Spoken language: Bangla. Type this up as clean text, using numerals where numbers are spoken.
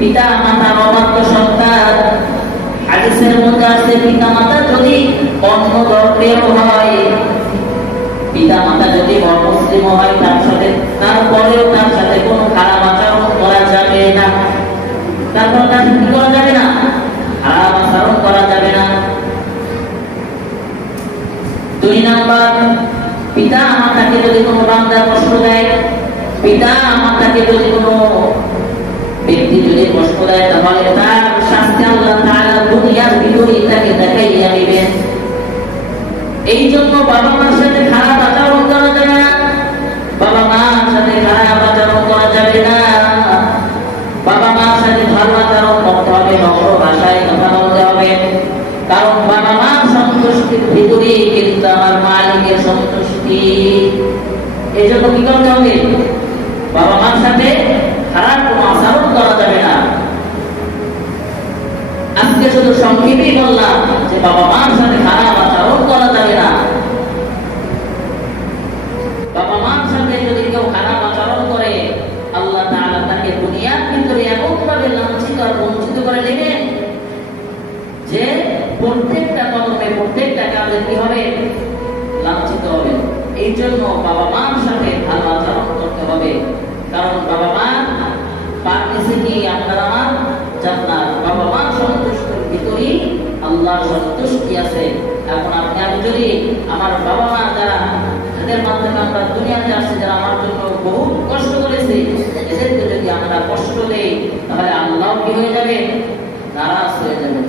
পিতা মাতার অবাধ্য সন্তান, হাদিসের মধ্যে আছে পিতা মাতা যদি অন্য ধর্মের হয়, পিতা মাতা যদি অমুসলিম হয়, তারপরেও তার সাথে কোনো খারাপ আচরণ করা যাবে না। তারপর তার কি করা যাবে না? খারাপ আচরণ করা যাবে না। 2 নাম্বার, পিতা মাতাকে যদি কোনো বান্দা কষ্ট দেয়, পিতা মাতাকে যদি কোনো ব্যক্তি যদি কষ্ট দেয়, তাহলে তার শাস্তি আল্লাহ তাআলা দুনিয়ার ভিতরেই তাকে দেখাইয়া দিবেন। এই জন্য বাবা মার সাথে খারাপ আচরণ করা যাবে না। বাবা মার সাথে খারাপ আচরণ করা যাবে না। বাবা মার সাথে ভালো আচরণ করতে হবে, নম্র ভাষায় কথা বলতে হবে। কারণ বাবা মার সন্তুষ্টির ভিতরেই কিন্তু আমার মালিকের সন্তুষ্টি। এই জন্য কি করতে হবে? বাবা মার সাথে খারাপ কোনো আচরণ করা যাবে না। আজকে শুধু সংক্ষেপেই বললাম যে বাবা মার সাথে খারাপ আচরণ করা যাবে না। বাবা মার সাথে যদি কেউ খারাপ আচরণ করে, আল্লাহ তাআলা তাকে দুনিয়ার ভিতরে এমনভাবে লাঞ্ছিত আর বঞ্চিত করে নেবেন যে প্রত্যেকটা কদমে প্রত্যেকটা কাজে কি হবে? লাঞ্ছিত হবে। এই জন্য বাবা মার সাথে ভালো আচরণ করতে হবে। কারণ বাবা মা পারতেছে কি আপনার আমার জান্নাত। বাবা মা সন্তুষ্টির ভিতরেই আল্লাহর সন্তুষ্টি আছে। এখন আমি যদি আমার বাবা মা যারা যাদের মাধ্যমে আমরা দুনিয়াতে আসছি, যারা আমার জন্য বহু কষ্ট করেছে, এদেরকে যদি আমরা কষ্ট দেই, তাহলে আল্লাহ কি হয়ে যাবে? নারাজ হয়ে যাবে।